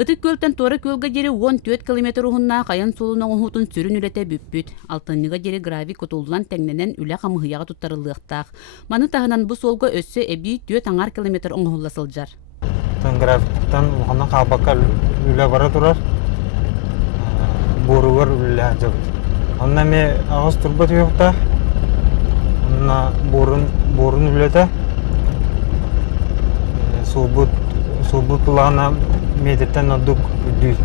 Ытык көлтен тора көлга жери 14 километр уһунна каян солунан оһутун сүрүн үлете бүппүт. Алтынныга жери гравий котулдан теңненен үле камыһыяга туттарылыктак. Маны тахынан бу солго өссө эби 4 аңар километр оңголла сылжар. Тан графиктан ухана кабакка үле бара турар. Боругар үле жабыт. Онна ме агыс турбат юкта. Онна борун үлете. Субут лана медеттен адук дүл.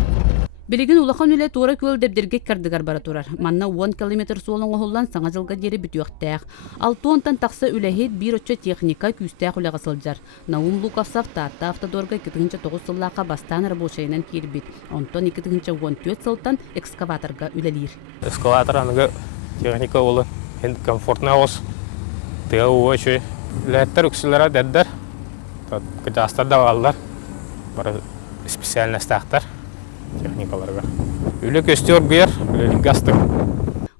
Билигин улахан үле туора көл депдерге кардыгар бара турар. Манна 10 километр солон оһуллан саңа жылга жери бүтүөктәк. 6 такса үлехит бир оччо техника күстәк үле гасылжар. Наум Луковсов таатта автодорга 2009 сыллака бастан рабочайынан кирбит. Онтон 2014 сылтан экскаваторга үлелир. Эскалатор аныгы техника олы комфортный ос. Тыга уочу. Ләттер үксілері дәддер. Кытастар да алдар. Бары специально стақтар техникаларға. Үлі көстер бұйыр, үлі гастық.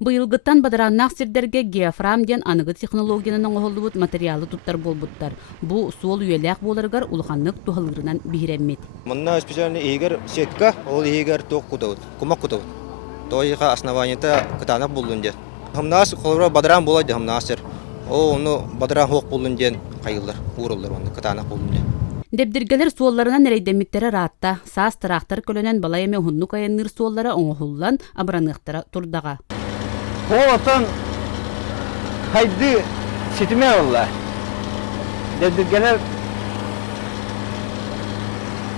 Быйылгыттан бадараннақ сирдерге геофрам ден анығы технологияның оғылуыт материалы туттар болбуттар. Бу суол үйеләк боларығар улханлык тухалырынан бихиреммет. Мұнна специальный егер сетка, ол егер тоқ кутауыт, кумак кутауыт. Тойға основаниета кытанақ болуын ден. Хамнаас қолыра бадаран болады хамнаасыр. Оны бадаран хоқ болуын ден қайылдар, урылдар оны кытанақ болуын ден. Депдиргелер суолларынан рейдеммиттері раатта, саас тырақтар көлөнен балайаме хунну кайынныр суоллары оңохуллан абранықтары турдаға. Қолатан қайды сетіме олла. Депдиргелер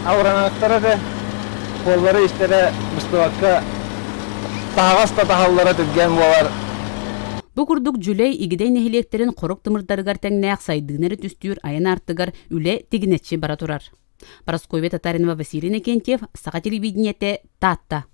ауранықтары да қоллары істері мұстываққа тағаста тағалары түрген болар. Бу курдук жүлей игидей нехилектерин қорок тымырдарыгар тәңнәк сайдыгнары түстүр айын артыгар үле тигинетчи бара турар. Парасковья Татаринова, Василий Накентьев, Саха телевидениете, Татта.